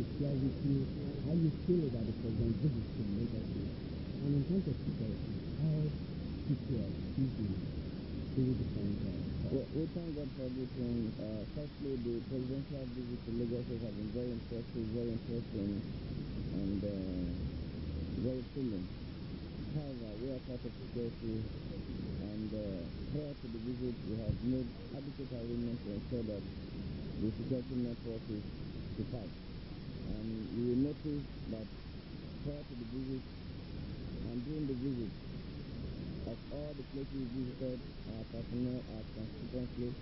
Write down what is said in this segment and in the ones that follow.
to share with you how you feel about the president's visit to Lagos State. And in terms of security, how secure is the civil defense? We thank God for everything. Firstly, the presidential visit to Lagos State has been very impressive, very interesting, and very thrilling. However, we are part of security, and prior to the visit, we have made adequate arrangements to ensure that the security network is superb. And you will notice that prior to the visit and during the visit, at all the places visited, our personnel are consequently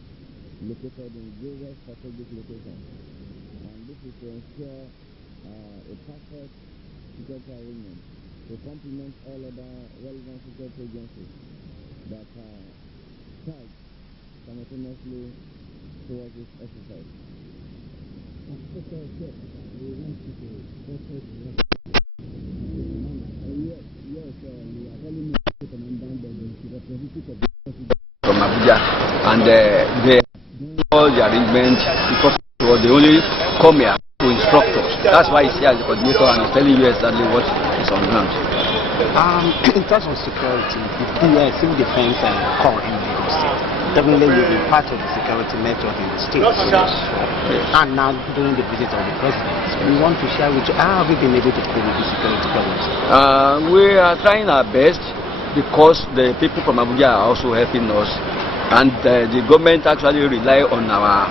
located in various strategic locations. And this is to ensure a perfect security arrangement to complement all other relevant security agencies that are charged simultaneously towards this exercise. From Abuja, and they all the arrangement because it was the only come here to instruct us. That's why he's here as the coordinator and he's telling you exactly what is on ground. In terms of security, the civil defense and corps in Lagos State definitely will be part of the security network in the state. And now during the visit of the president, we want to share with you how have we been able to cope with the security problems? We are trying our best because the people from Abuja are also helping us, and the government actually rely on our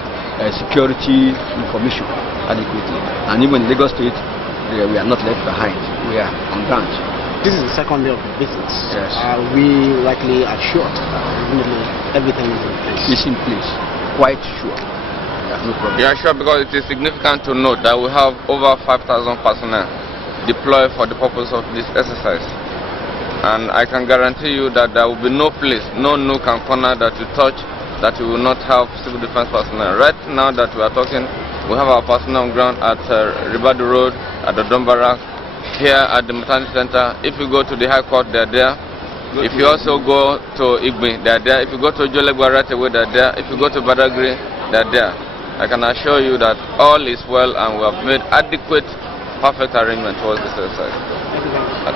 security information adequately. And even in Lagos State, we are not left behind. We are on ground. This is the second day of the visit. Yes. Are we likely assured everything is in place? It's in place, quite sure. Yeah, no problem. Yeah, sure, because it is significant to note that we have over 5,000 personnel deployed for the purpose of this exercise. And I can guarantee you that there will be no place, no nook and corner that you touch that we will not have civil defense personnel. Right now that we are talking, we have our personnel on ground at Ribadu Road, at the Dombarak, here at the Maternity Center. If you go to the High Court, they are there. If you also go to Igbi, they are there. If you go to Jolegba right away, they are there. If you go to Badagry, they are there. I can assure you that all is well and we have made adequate, perfect arrangement towards this exercise.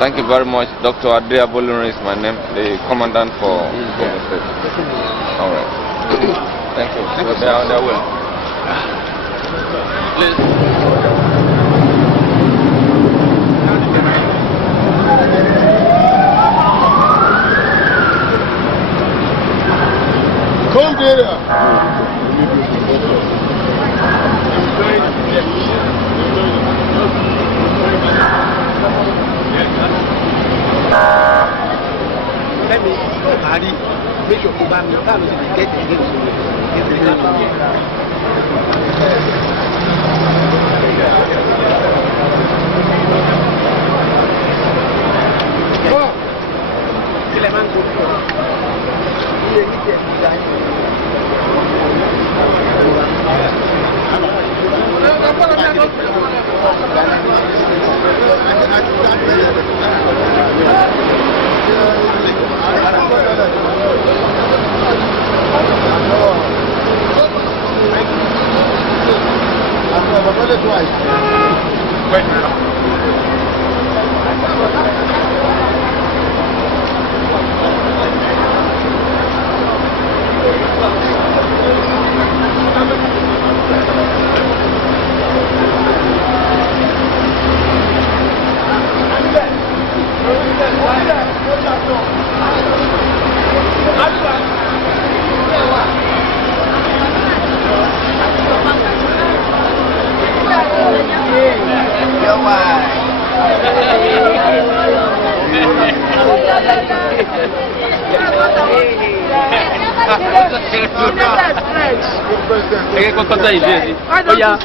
Thank you very much. Dr. Adria Bolunri is my name, the commandant for the state. All right. Thank you. They are well. Please. Come here. Let me Harry, make your program get Yeah,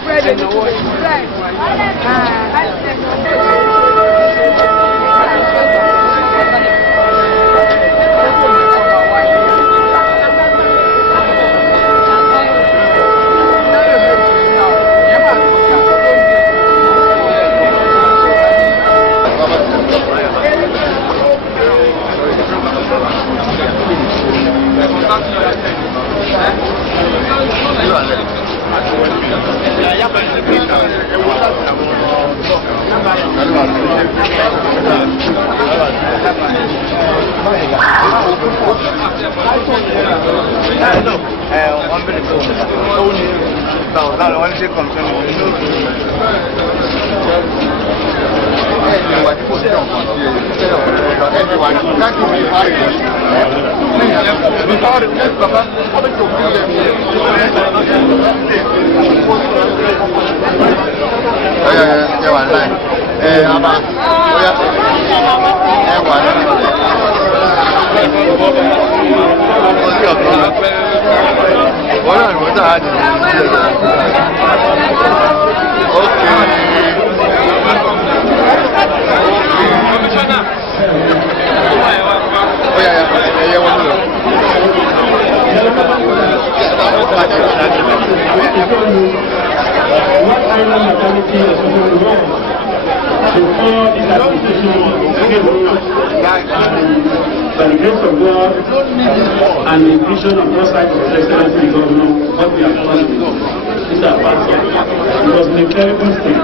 By the grace of God and the vision and foresight of His Excellency the Governor, what we are planning is our pastor. It was in a terrible state.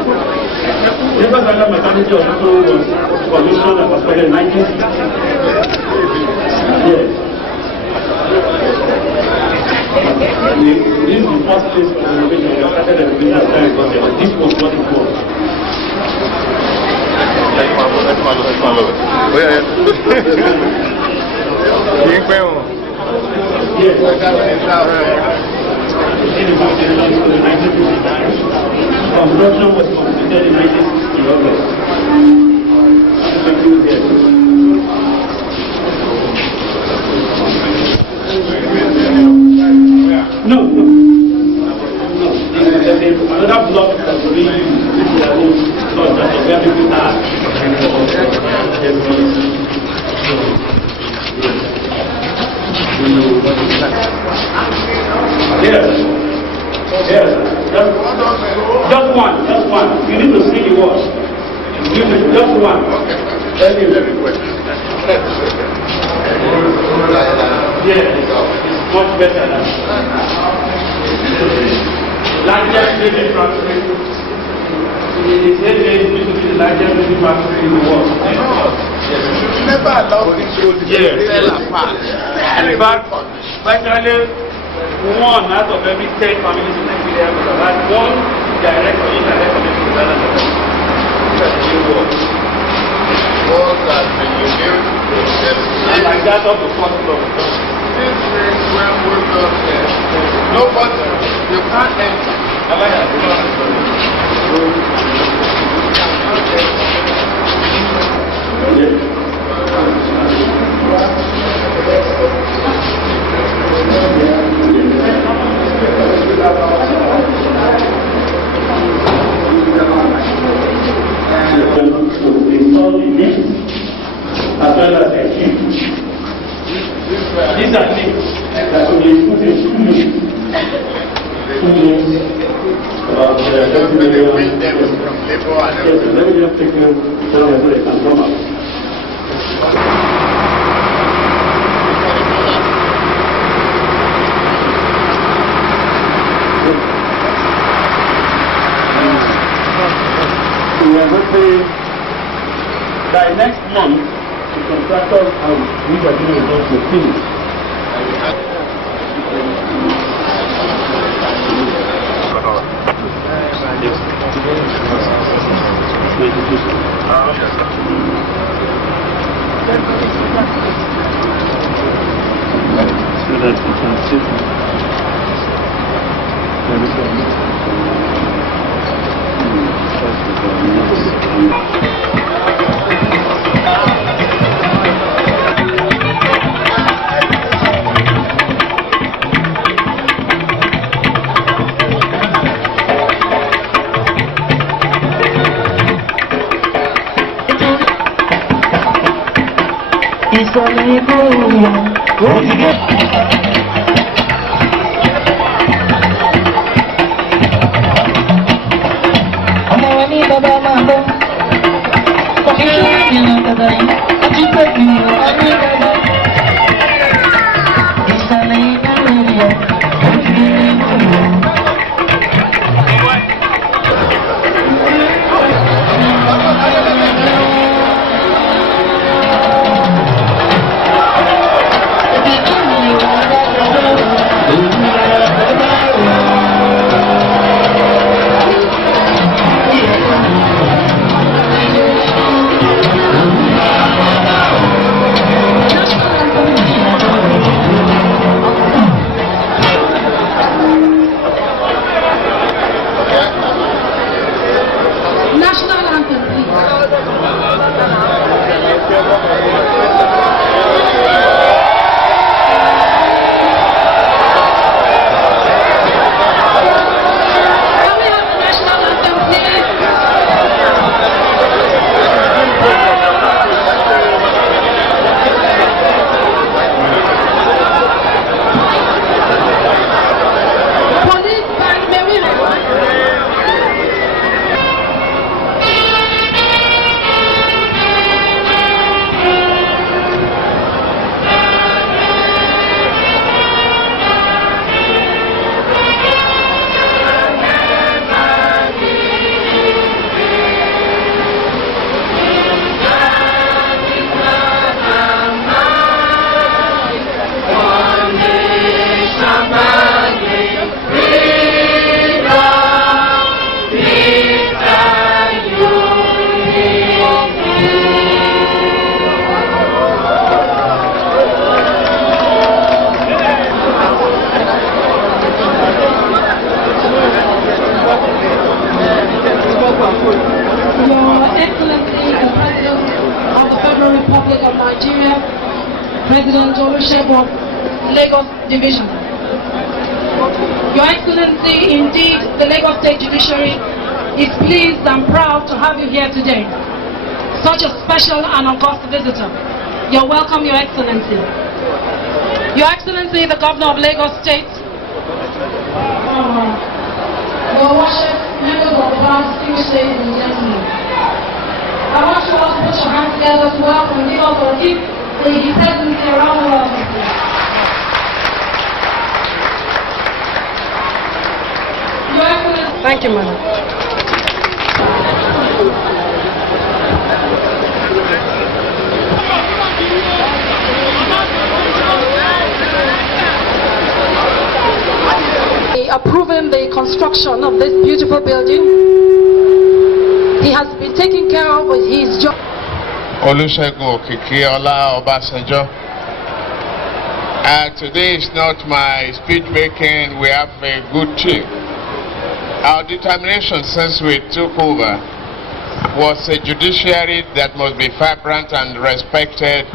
Lagos Island Maternity Hospital was commissioned and was started in 1960. Yes. This is the first place for renovation. We started the renovation because this was what it was. Yes. Construction was completed in 1960 August. No. There's another block that we where people are. Yes. Just one. You need to see the word. Just one. Thank you very much. Yes, it's much better than largest building factory. They say they used to be the largest building factory in the world. Never allow people to sell apart. In fact, virtually 1 out of every 10 families in Nigeria will have had one direct or indirect connection with another. That's the new world. World has been renewed. And like that of the first law. This is where we go there. Nobody, you can't enter. I like that. As well as a key. These are things that will be put in studios. About let me just take them so that they can come out. We are going to by next month, the contractors and we are going to finish. So that we can sit Your Excellency, the President of the Federal Republic of Nigeria, President Olusegun, Lagos Division. Your Excellency, indeed, the Lagos State Judiciary is pleased and proud to have you here today. Such a special and august visitor. You're welcome, Your Excellency. Your Excellency, the Governor of Lagos State, Your Worship, members of the Bar, distinguished ladies and gentlemen, I want you all to put your hands together to welcome and give us a give His Excellency a round of welcome. Your Excellency. Thank you, Madam. Approving the construction of this beautiful building. He has been taken care of with his job. Olusegun Okikiola Obasanjo. Today is not my speech making. We have a good team. Our determination since we took over was a judiciary that must be vibrant and respected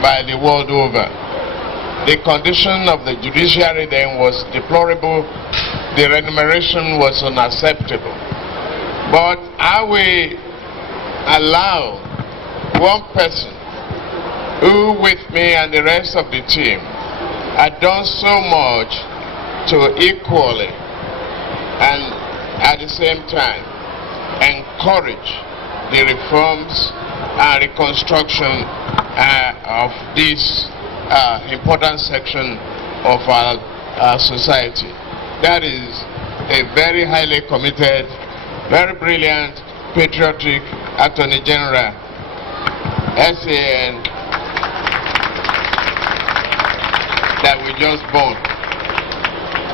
by the world over. The condition of the judiciary then was deplorable. The remuneration was unacceptable. But how we allow one person who with me and the rest of the team had done so much to equally and at the same time encourage the reforms and reconstruction of this important section of our society. That is a very highly committed, very brilliant, patriotic Attorney General, SAN, that we just born.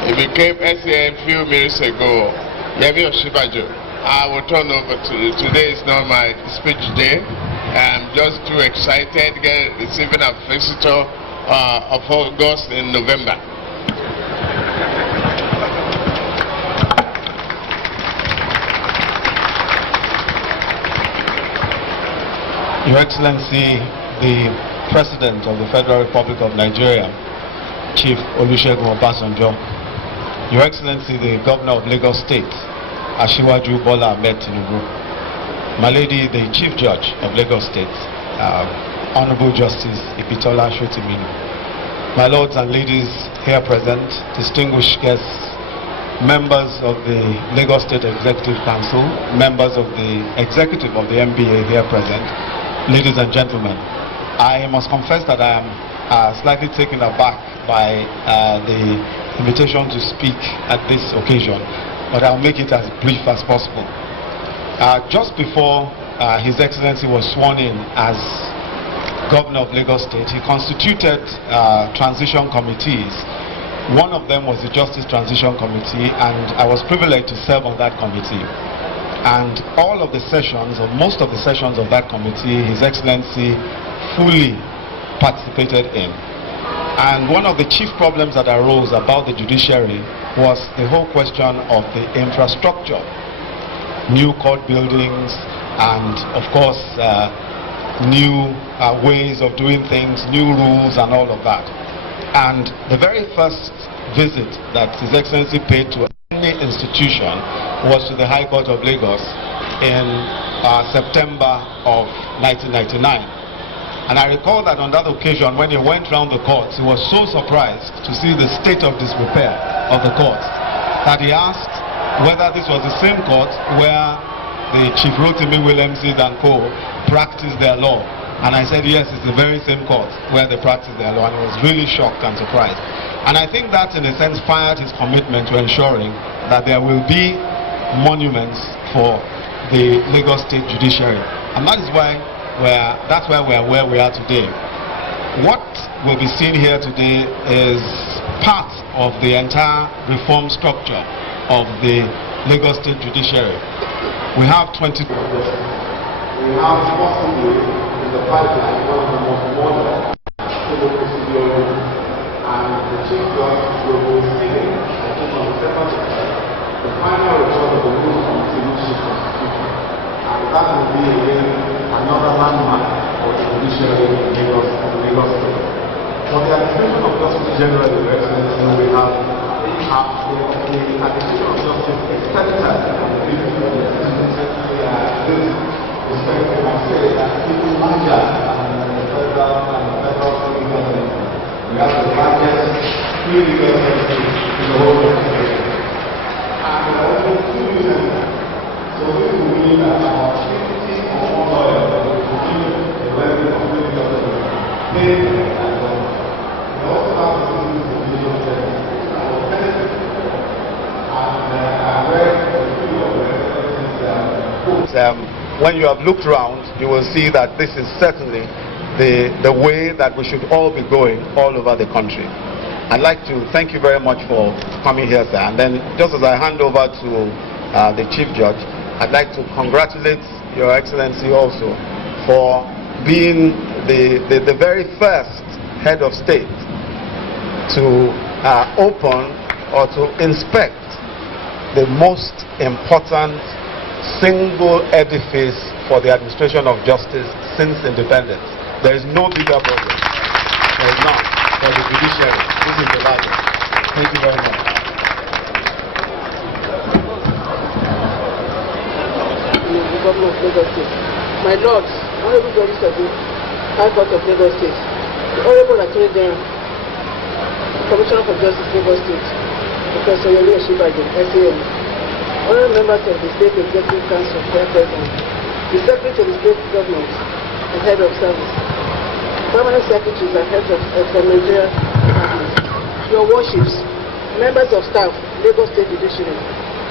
He became SAN a few minutes ago. Yemi Oshibajo. I will turn over to you. Today is not my speech day. I'm just too excited receiving a visitor of August in November. Your Excellency, the President of the Federal Republic of Nigeria, Chief Olusegun Obasanjo, Your Excellency, the Governor of Lagos State, Asiwaju Bola Ahmed Tinubu, My Lady, the Chief Judge of Lagos State, Honorable Justice Ipitola Shotiminu, my lords and ladies here present, distinguished guests, members of the Lagos State Executive Council, members of the executive of the MBA here present, ladies and gentlemen, I must confess that I am slightly taken aback by the invitation to speak at this occasion, but I'll make it as brief as possible. Just before His Excellency was sworn in as Governor of Lagos State, he constituted transition committees. One of them was the Justice Transition Committee, and I was privileged to serve on that committee. And all of the sessions, or most of the sessions of that committee, His Excellency fully participated in. And one of the chief problems that arose about the judiciary was the whole question of the infrastructure, new court buildings, and of course new ways of doing things, new rules and all of that. And the very first visit that His Excellency paid to any institution was to the High Court of Lagos in September of 1999. And I recall that on that occasion, when he went round the courts, he was so surprised to see the state of disrepair of the courts that he asked whether this was the same court where the Chief Rotimi Williamson and co practiced their law. And I said, yes, it's the very same court where they practice their law, and he was really shocked and surprised. And I think that, in a sense, fired his commitment to ensuring that there will be monuments for the Lagos State Judiciary. And that is why that's why we are where we are today. What will be seen here today is part of the entire reform structure of the Lagos State Judiciary. We have 22. We have possibly in the pipeline one of the most modern civil procedure rules, and the Chief Judge will be receiving, on the 2nd of the final report of the rules committee, which is constituted. and that will be again another landmark for the judiciary in Lagos State. For the administration of justice generally, Your Excellency, we have the administration of justice extended from the people of the respect I say that people manager and the federal government, we have the largest free legal services in the whole of the state. And we are also 2 million. So this will mean that our 50 or more lawyers will continue the level of legal service. They also have the citizens of legal service. Our benefit and I'm very when you have looked around, you will see that this is certainly the way that we should all be going all over the country. I'd like to thank you very much for coming here, sir. And then just as I hand over to the Chief Judge, I'd like to congratulate Your Excellency also for being the very first head of state to open or to inspect the most important single edifice for the administration of justice since independence. There is no bigger project. There is none for the judiciary. This is the largest. Thank you very much. The Governor of Lagos State. My Lords, Honorable Judges of the High Court of Lagos State, the Honorable Attorney General, Commissioner for Justice, Lagos State, Professor Yemi Oshibajo, SAN, honorable members of the State Executive Council, President, the Secretary to the State Government, and Head of Service, Permanent Secretaries and Heads of Ministerial Departments, Your Worships, members of staff, Lagos State Judiciary,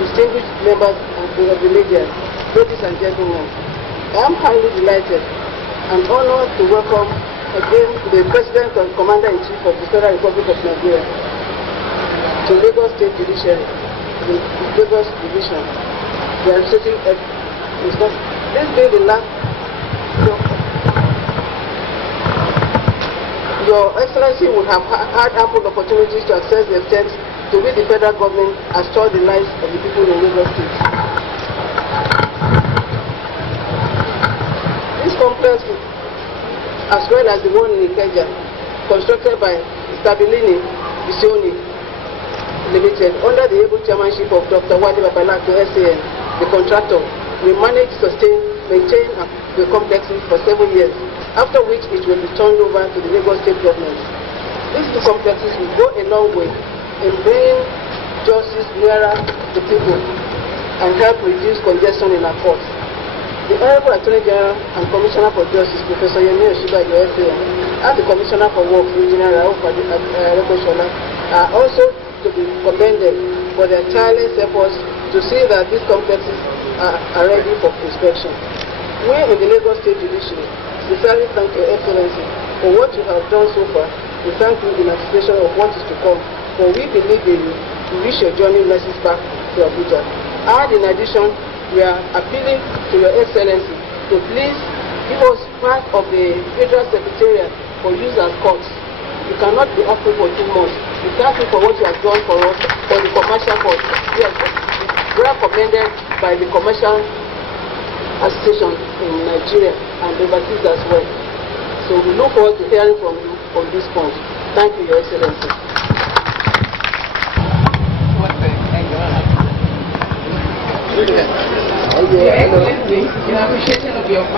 distinguished members of the media, ladies and gentlemen, I am highly delighted and honored to welcome again the President and Commander-in-Chief of the Federal Republic of Nigeria to Lagos State Judiciary, the Lagos Division. The administrative is not. This being the last. Your Excellency would have had ample opportunities to access the extent to which the federal government has stored the lives of the people in Lagos State. This complex, as well as the one in Ikeja, constructed by Stabilini Visioni Limited, under the able chairmanship of Dr. Wale Babalako, SAN, the contractor, will manage, sustain, maintain the complexes for 7 years, after which it will be turned over to the Lagos State government. These two complexes will go a long way in bringing justice nearer the people and help reduce congestion in our courts. The Honorable Attorney General and Commissioner for Justice, Professor Yemi Oshibajo, SAN, and the Commissioner for Works, Engineer Raouf Adekoshola, are also to be commended for their tireless efforts to see that these complexes are ready for inspection. We in the Lagos State Judiciary sincerely thank Your Excellency for what you have done so far. We thank you in anticipation of what is to come, for we believe in you to reach your journey message back to Abuja. And in addition, we are appealing to Your Excellency to please give us part of the Federal Secretariat for use as courts. You cannot be asking for too much. We thank you for what you have done for us for the commercial court. Yes, we are commended by the commercial association in Nigeria and overseas as well. So we look forward to hearing from you on this point. Thank you, Your Excellency. Your Excellency, in appreciation of your we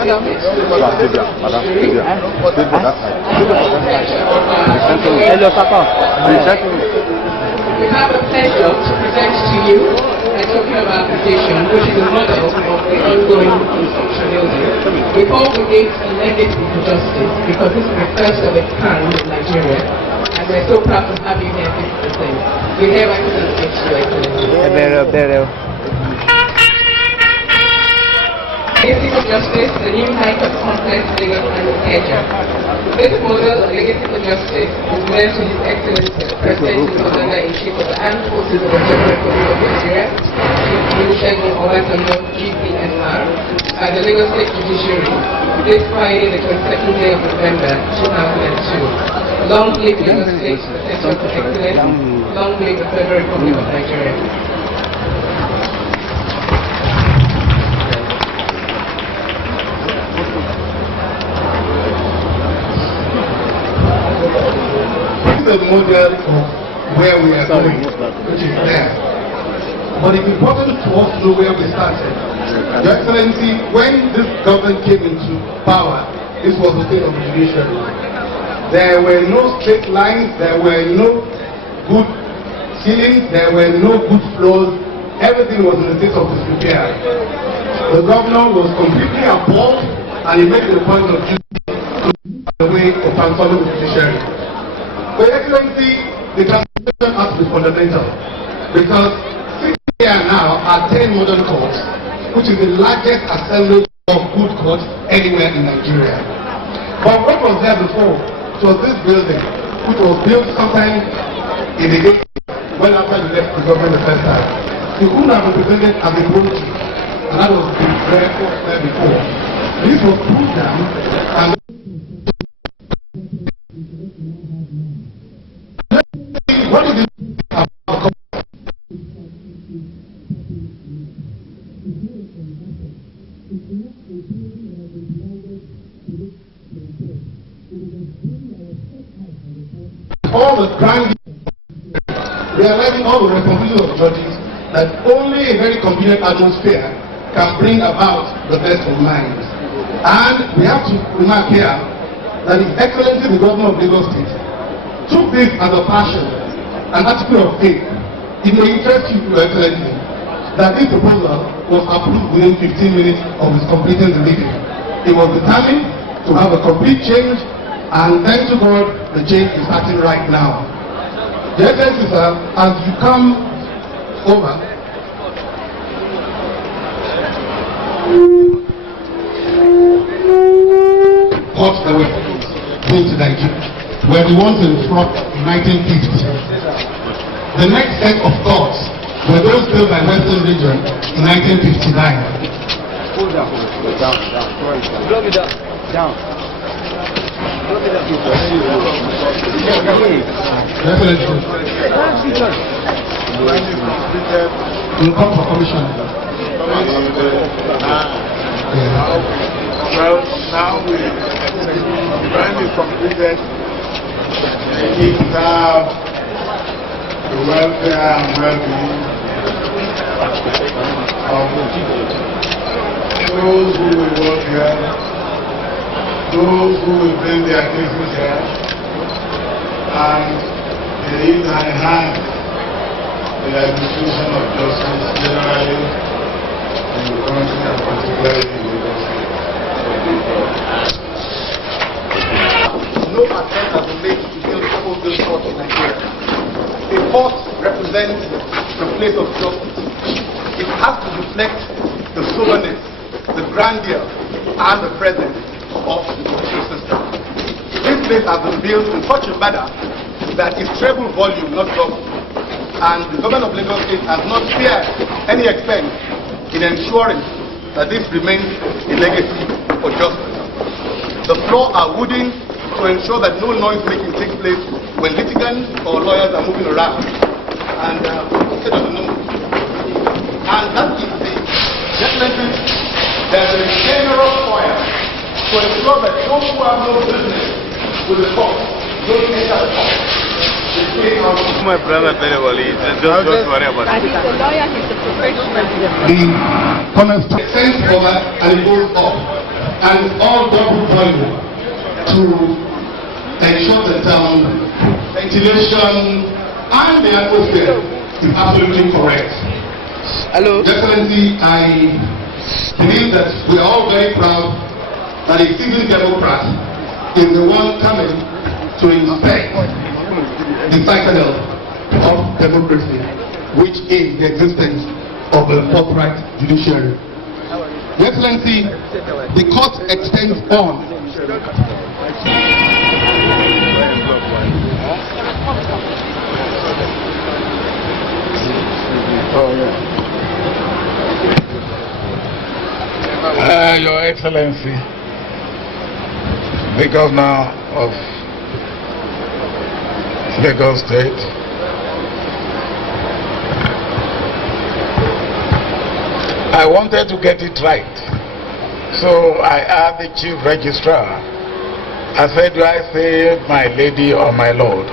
have a pleasure to present to you a token of appreciation, which is a model of the ongoing construction building. We call it a legacy for justice because this is the first of its kind in Nigeria, and we're so proud to have you here this thing. We hereby present it to Your Excellency. Legacy for Justice, the new High Court complex, Lagos and Ikeja. This model of Legacy for Justice is led to His Excellency, President and Commander-in-Chief of the Armed Forces of the Federal Republic of Nigeria, Olusegun Obasanjo, GPNR, at the Lagos State Judiciary, this Friday, the 22nd day of November, 2002. Long live Lagos State, the Center of Excellence. Long live the Federal Republic of Nigeria. a model of where we are going, which is there. But it's important to us to know where we started. Your Excellency, when this government came into power, this was the state of the judiciary. There were no straight lines, there were no good ceilings, there were no good floors. Everything was in a state of disrepair. The governor was completely appalled, and he made it a point of duty the way of transforming the judiciary. But Your Excellency, the transformation has to be fundamental, because here now are 10 modern courts, which is the largest assemblage of good courts anywhere in Nigeria. But what was there before? It was this building, which was built sometime in the 80s, well after you left the government the first time. You couldn't have represented as a court, and that was the record there before. This was put down, and what is the all the grand realizing all the responsibilities of judges, that only a very convenient atmosphere can bring about the best of minds. And we have to remark here that His Excellency the Governor of Lagos State took this as a passion, an article of faith. It may interest you, Your Excellency, that this proposal was approved within 15 minutes of his completing the meeting. He was determined to have a complete change, and thank to God, the change is starting right now. Your Excellency, sir, as you come over, courts that were built in Nigeria were the ones in front in 1950. The next set of courts were those built by Western Region in 1959. Down. You come for commission. Well, now we finally completed the serve the welfare and well-being of those who will work here, those who will bring their cases here, and they need to enhance the administration of justice generally in the country and particularly in Lagos. No attempt has been made to build all those courts in Nigeria. A court represents the place of justice. It has to reflect the soberness, the grandeur, and the presence of the judicial system. This place has been built in such a manner that its treble volume, not double. And the government of Lagos State has not spared any expense in ensuring that this remains a legacy for justice. The floors are wooden to ensure that no noise making takes place when litigants or lawyers are moving around. And that is the definitely there's a general choir to ensure that those who have no business with the court don't enter the court. My brother very well, don't worry about it. He's a lawyer, he's a professional. The comments sent over and it goes up, and it's all double volume to ensure that ventilation and the atmosphere is absolutely correct. Hello. Your Excellency, I believe that we are all very proud that a civil democrat is the one coming to inspect the cycle of democracy, which is the existence of a forthright judiciary. Your Excellency, the court extends on. Your Excellency, the Governor of Lagos State, I wanted to get it right, so I asked the Chief Registrar. I said, do I say my lady or my lord?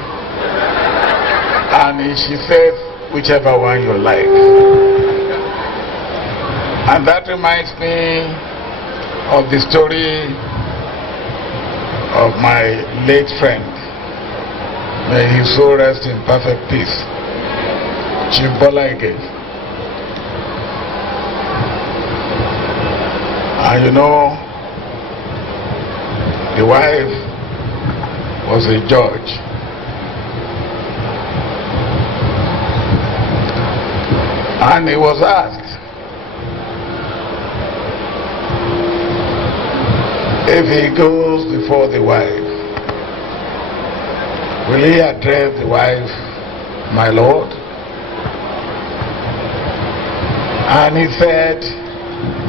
And she says, whichever one you like. And that reminds me of the story of my late friend. May his soul rest in perfect peace, Chief Bolaige. And you know, the wife was a judge. And he was asked if he goes before the wife, will he address the wife, my lord? And he said,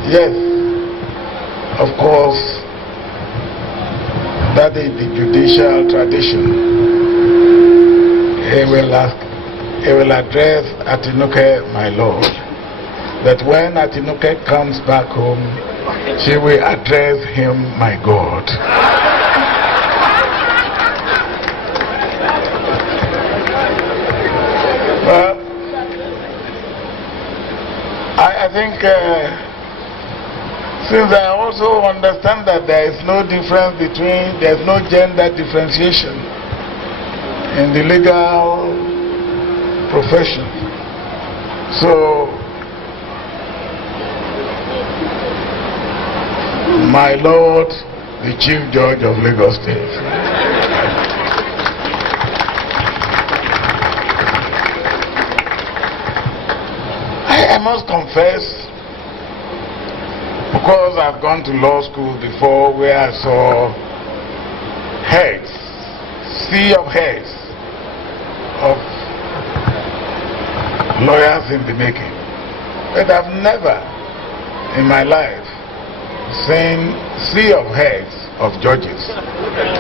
yes, of course, that is the judicial tradition. He will address Atinuke, my lord. But when Atinuke comes back home, she will address him, my God. But I think since I also understand that there is no difference between, there is no gender differentiation in the legal profession. So, my Lord, the Chief Judge of Lagos State, I must confess, because I've gone to law school before where I saw heads, sea of heads of lawyers in the making. But I've never in my life seen sea of heads of judges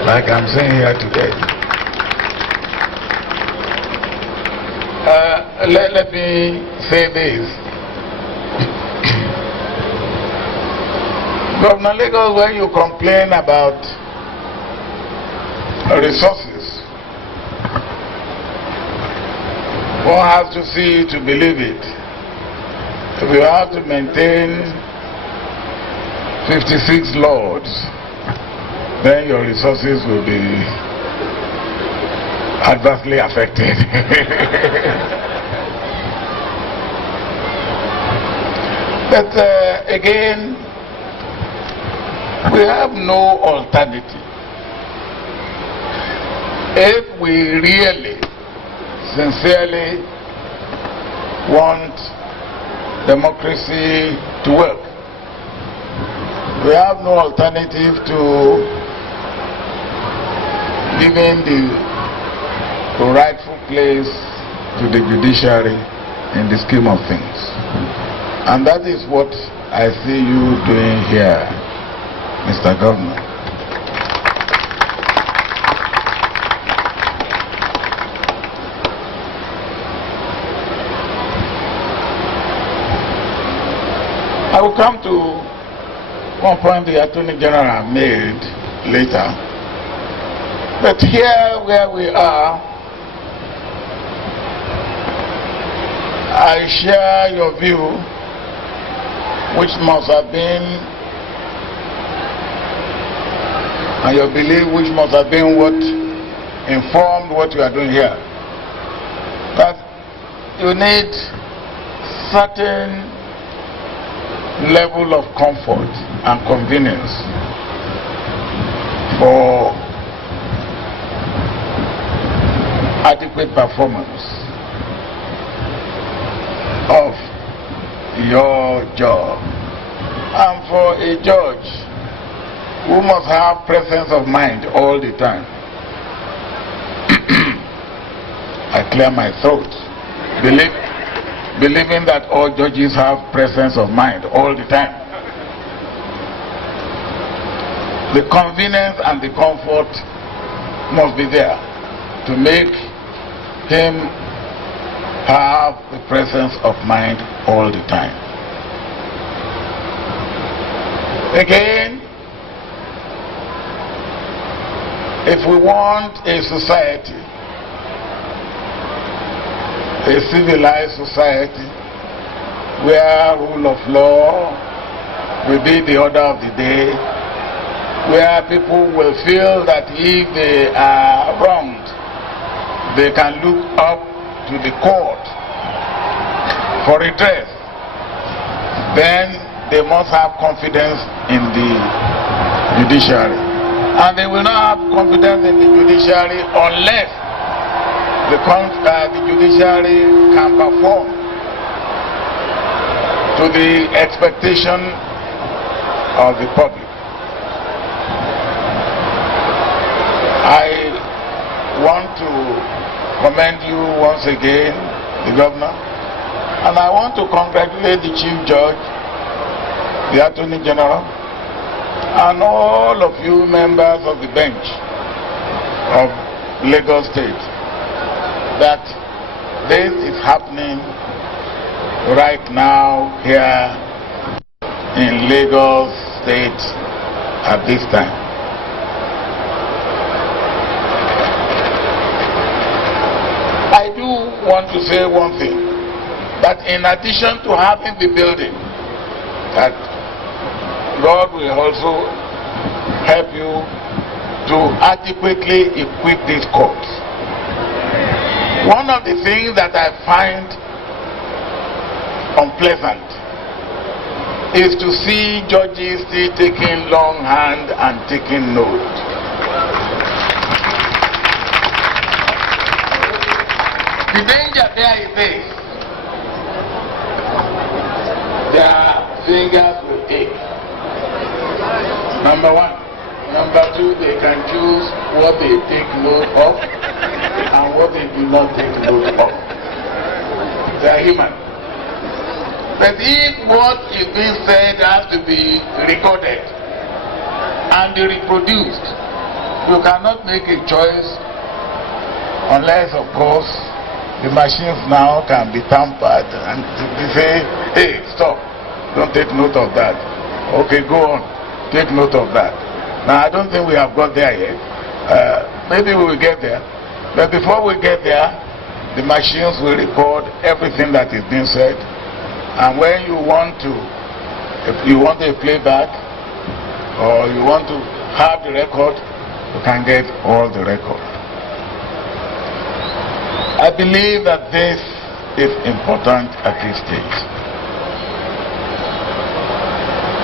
like I'm seeing here today. Let me say this. Governor Lagos, when you complain about resources, one has to see to believe it. If you have to maintain 56 lords, then your resources will be adversely affected. But again, we have no alternative. If we really, sincerely want democracy to work, we have no alternative to giving the rightful place to the judiciary in the scheme of things. And that is what I see you doing here, Mr. Governor. I will come to one point the Attorney General made later. But here where we are, I share your view, which must have been, and your belief, which must have been what informed what you are doing here. That you need certain level of comfort and convenience for adequate performance of your job. And for a judge who must have presence of mind all the time, I clear my throat, believing that all judges have presence of mind all the time. The convenience and the comfort must be there to make him have the presence of mind all the time. Again, if we want a society a civilized society where rule of law will be the order of the day, where people will feel that if they are wronged, they can look up to the court for redress, then they must have confidence in the judiciary. And they will not have confidence in the judiciary unless the judiciary can perform to the expectation of the public. I want to commend you once again, the governor, and I want to congratulate the Chief Judge, the Attorney General, and all of you members of the bench of Lagos State, that this is happening right now here in Lagos State at this time. I do want to say one thing, that in addition to having the building, that God will also help you to adequately equip these courts. One of the things that I find unpleasant is to see judges still taking long hand and taking note. The danger there is this: their fingers will ache. Number one. Number two, they can choose what they take note of and what they do not take note of. They are human. But if what is being said has to be recorded and reproduced, you cannot make a choice unless, of course, the machines now can be tampered and they say, hey, stop, don't take note of that. Okay, go on, take note of that. Now, I don't think we have got there yet. Maybe we will get there. But before we get there, the machines will record everything that is being said. And when you want to, if you want a playback, or you want to have the record, you can get all the record. I believe that this is important at this stage.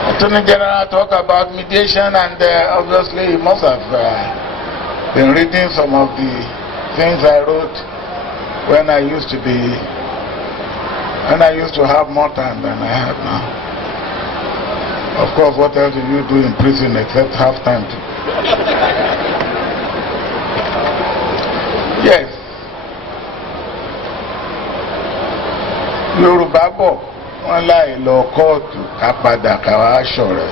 Attorney General talk about mediation, and obviously he must have been reading some of the things I wrote when I used to have more time than I have now. Of course, what else do you do in prison except have time to? Yes. Yorùbá bọ̀ wọ́n láì lọ kóòtù ká padà ká wá ṣọ̀rẹ́.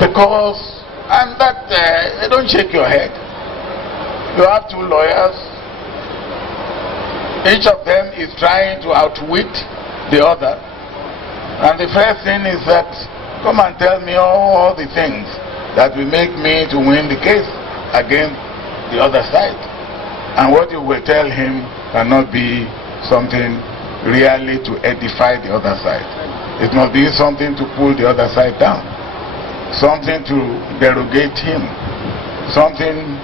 Because, and that, don't shake your head. You have two lawyers. Each of them is trying to outwit the other. And the first thing is that, come and tell me all the things that will make me to win the case against the other side. And what you will tell him cannot be something really to edify the other side. It must be something to pull the other side down, something to derogate him, something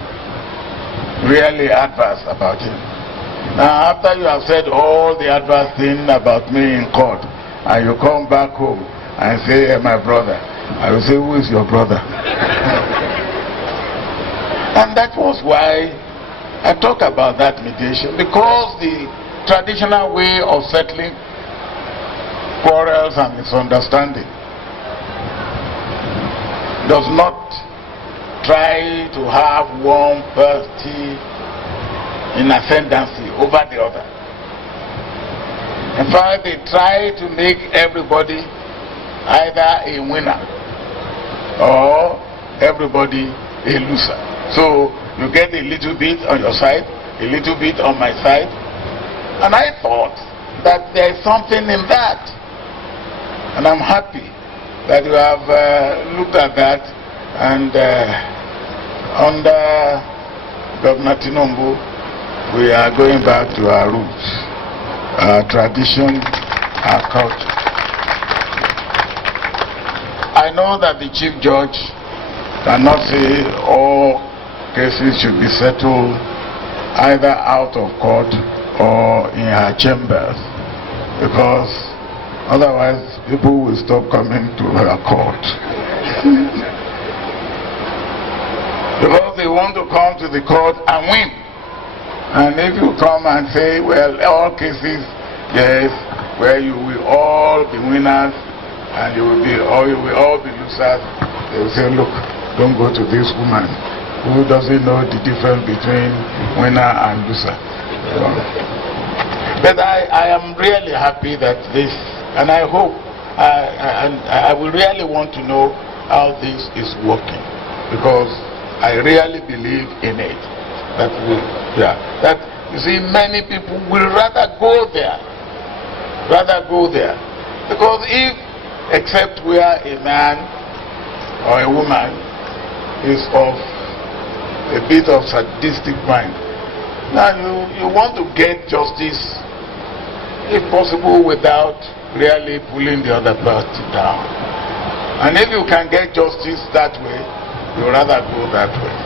really adverse about him. Now, after you have said all the adverse things about me in court, and you come back home and say, hey, my brother, I will say, who is your brother? And that was why I talk about that mediation, because the traditional way of settling quarrels and misunderstanding does not try to have one party in ascendancy over the other. In fact, they try to make everybody either a winner or everybody a loser. So you get a little bit on your side, a little bit on my side. And I thought that there is something in that. And I'm happy that you have looked at that, and under Governor Tinubu, we are going back to our roots, our tradition, our culture. I know that the Chief Judge cannot say all cases should be settled either out of court or in her chambers, because otherwise people will stop coming to her court. Because they want to come to the court and win. And if you come and say, well, all cases, yes, where you will all be winners and you will all be losers, they will say, look, don't go to this woman who doesn't know the difference between winner and loser. But I am really happy that this, and I hope, I will really want to know how this is working, because I really believe in it. That you see, many people will rather go there, because if, except where a man or a woman is of a bit of sadistic mind, now you want to get justice, if possible, without really pulling the other party down. And if you can get justice that way, you rather go that way.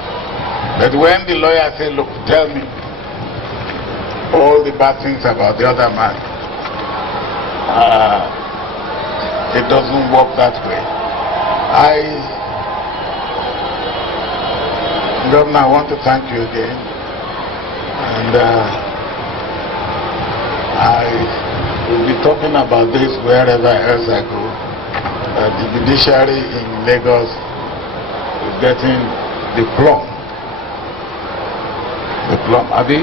But when the lawyer says, look, tell me all the bad things about the other man, it doesn't work that way. Governor, I want to thank you again, and I will be talking about this wherever else I go. The judiciary in Lagos is getting the plum. Abi?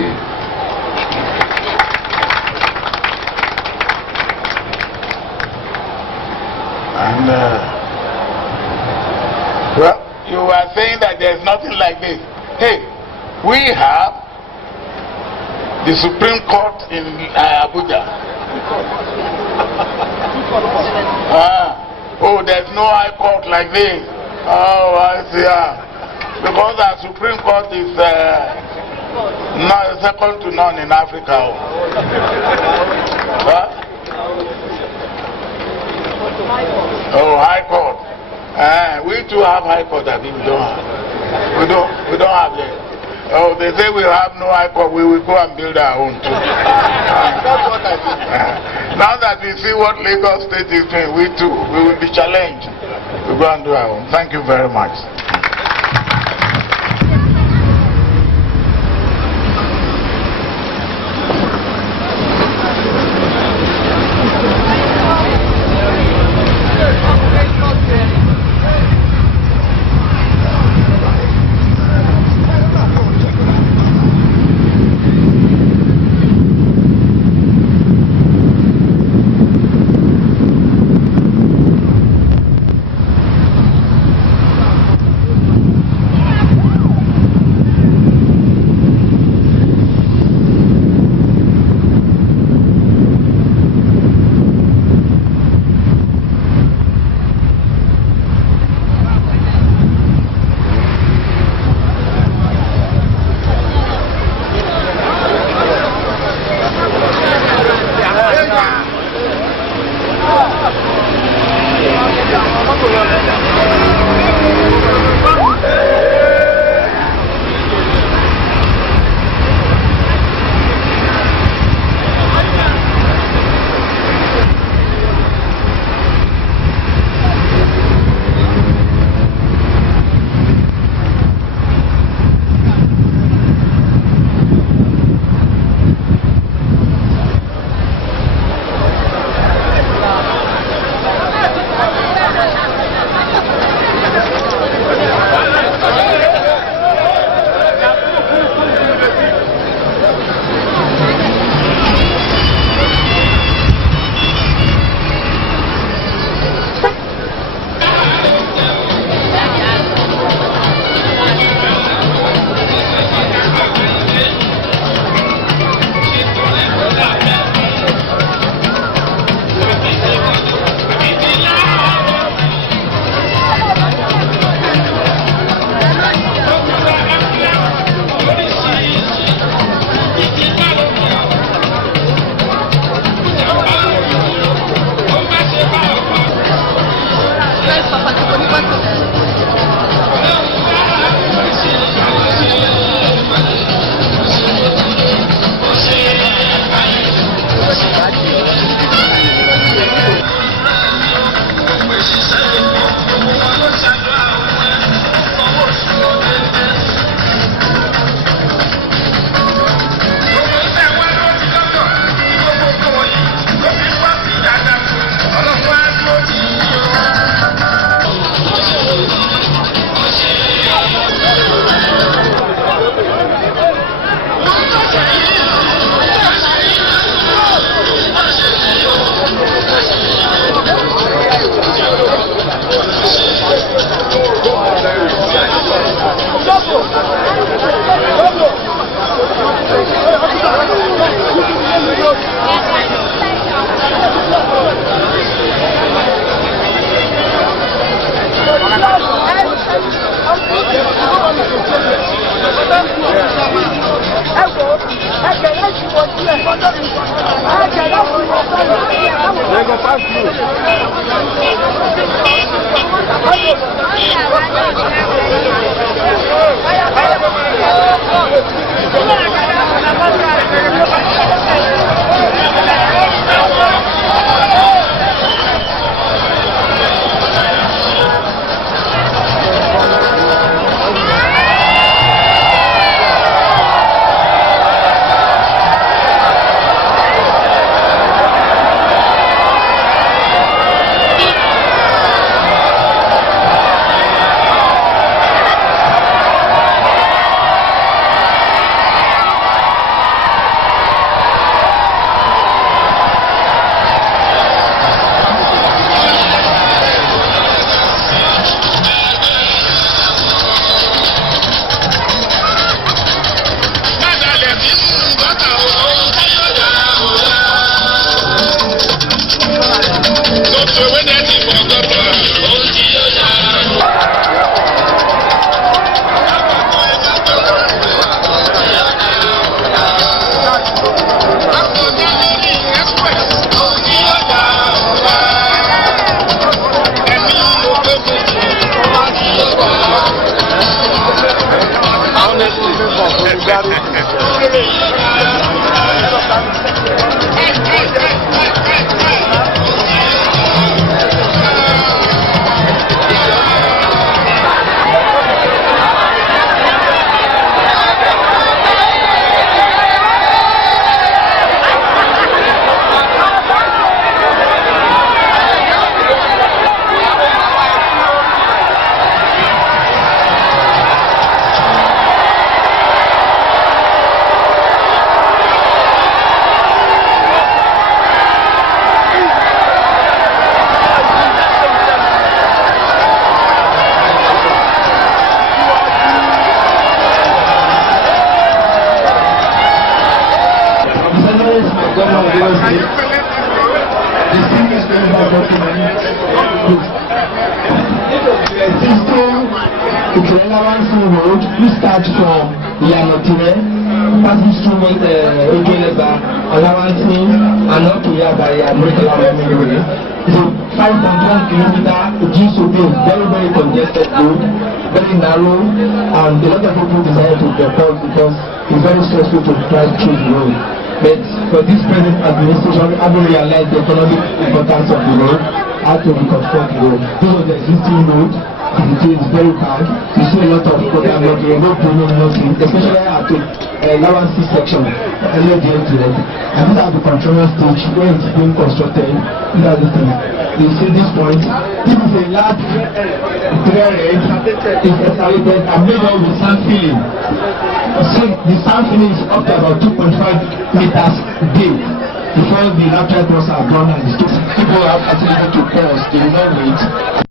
And well, you are saying that there's nothing like this. Hey, we have the Supreme Court in Abuja. Oh, there's no High Court like this. Oh, I see. Because our Supreme Court is second to none in Africa. Oh, High Court. We too have High Court. I mean, we don't have. We don't have it. Oh, they say we have no High Court. We will go and build our own too. That's what I think. Now that we see what Lagos State is doing, we will be challenged. We go and do our own. Thank you very much. Road, we start from Yanotire, passing through Ogeleba, Alawansin, and up to Yaba, Way. So 5.1 kilometer, GSOB is very congested road, very narrow, and a lot of people desire to depart because it's very stressful to drive through the road. But for this present administration, having realized the economic importance of the road, how to reconstruct the road. This was the existing road, and it is very bad. You see a lot of program work, road nothing, especially at the Lawansi section, earlier today. And these are the control stage where it's being constructed. These are the things. You see this point. This is a large drainage. It's excavated and made up with sand filling. So the sand filling is up to about 2.5 meters deep. Before the lateral cross are gone and the people have facility to cross, they will not wait.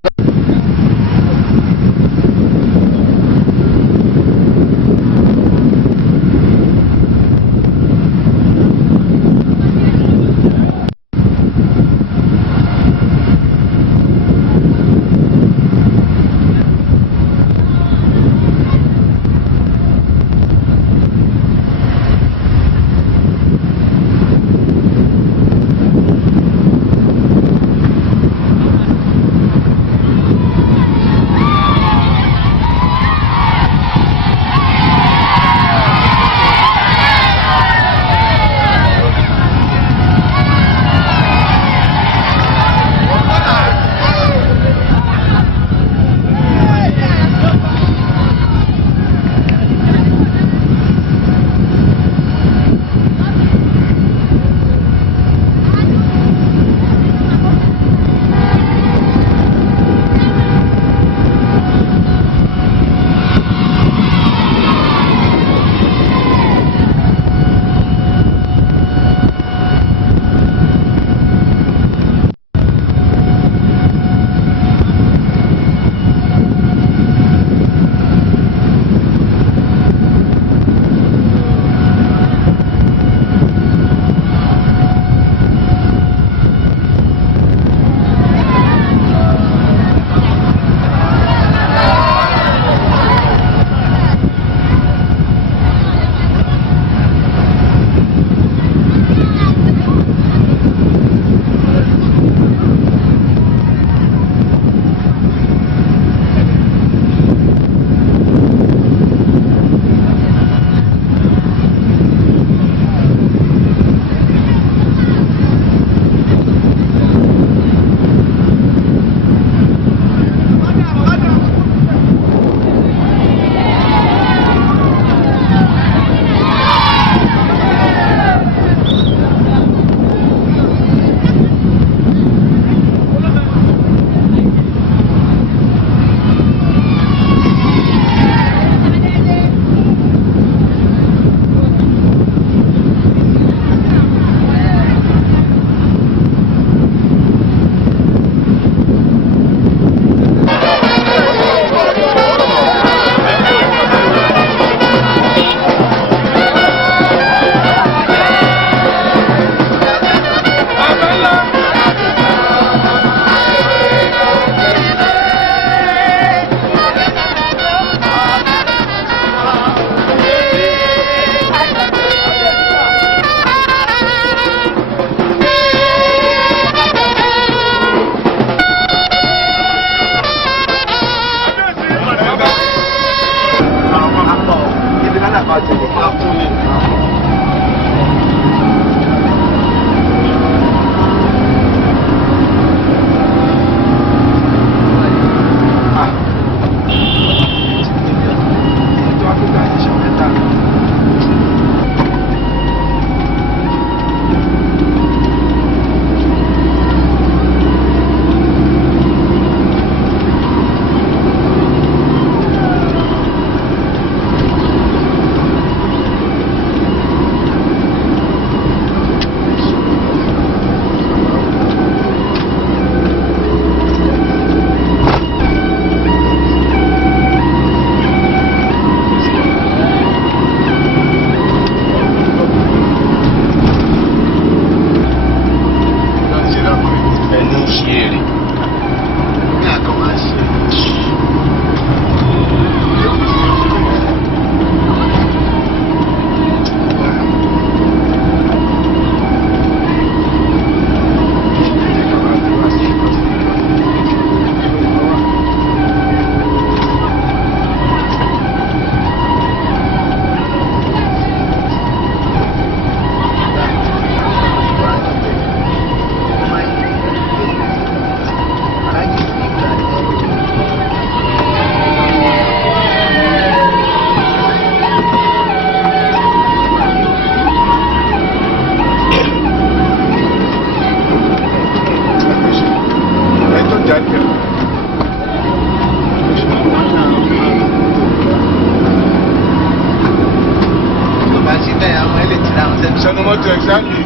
Exactly.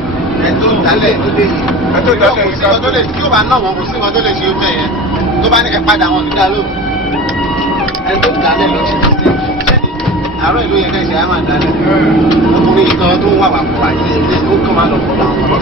Ẹ̀tọ́ ìdálẹ̀ ló dé yìí. Ẹ̀tọ́ ìdálẹ̀ kò sí nǹkan tó lè tí ó bá náà wọn kò sí nǹkan tó lè ṣe ó bẹ́ẹ̀ yẹn. Tó bá ní ẹ padà wọn nígbà ló. Ẹ̀tọ́ ìdálẹ̀ ló ṣe ti ṣe. Àárọ̀ ìlú yẹn kẹ́sì á máa dálẹ̀. Ọkùnrin kan tó ń wà wà fún àti ilé ó kàn máa lọ fún àwọn ọmọ.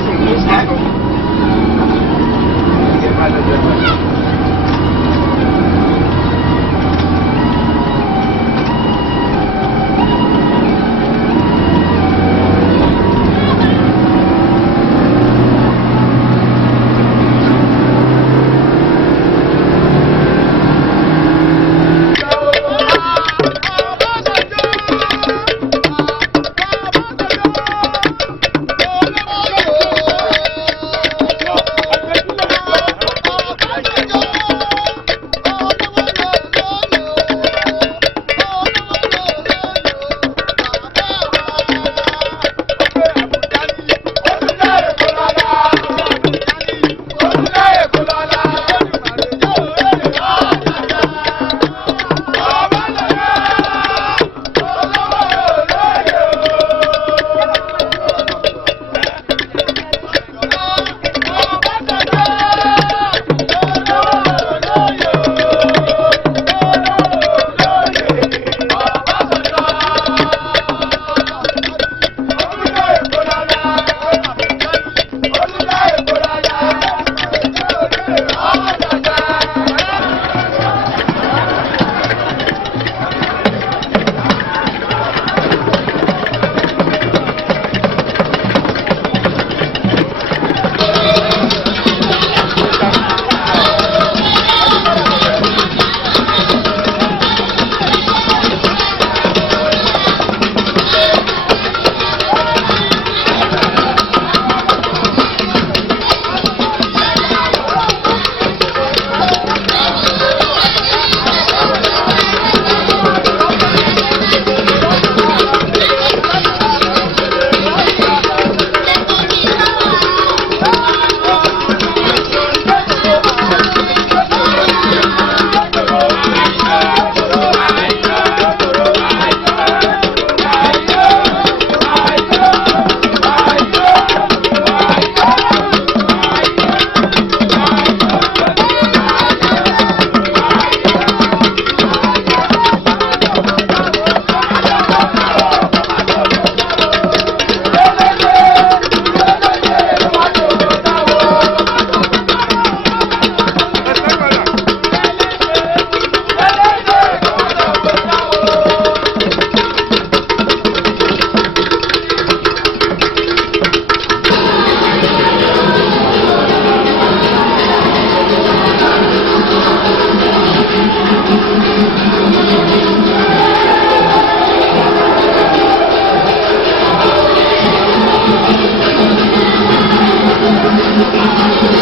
Thank you.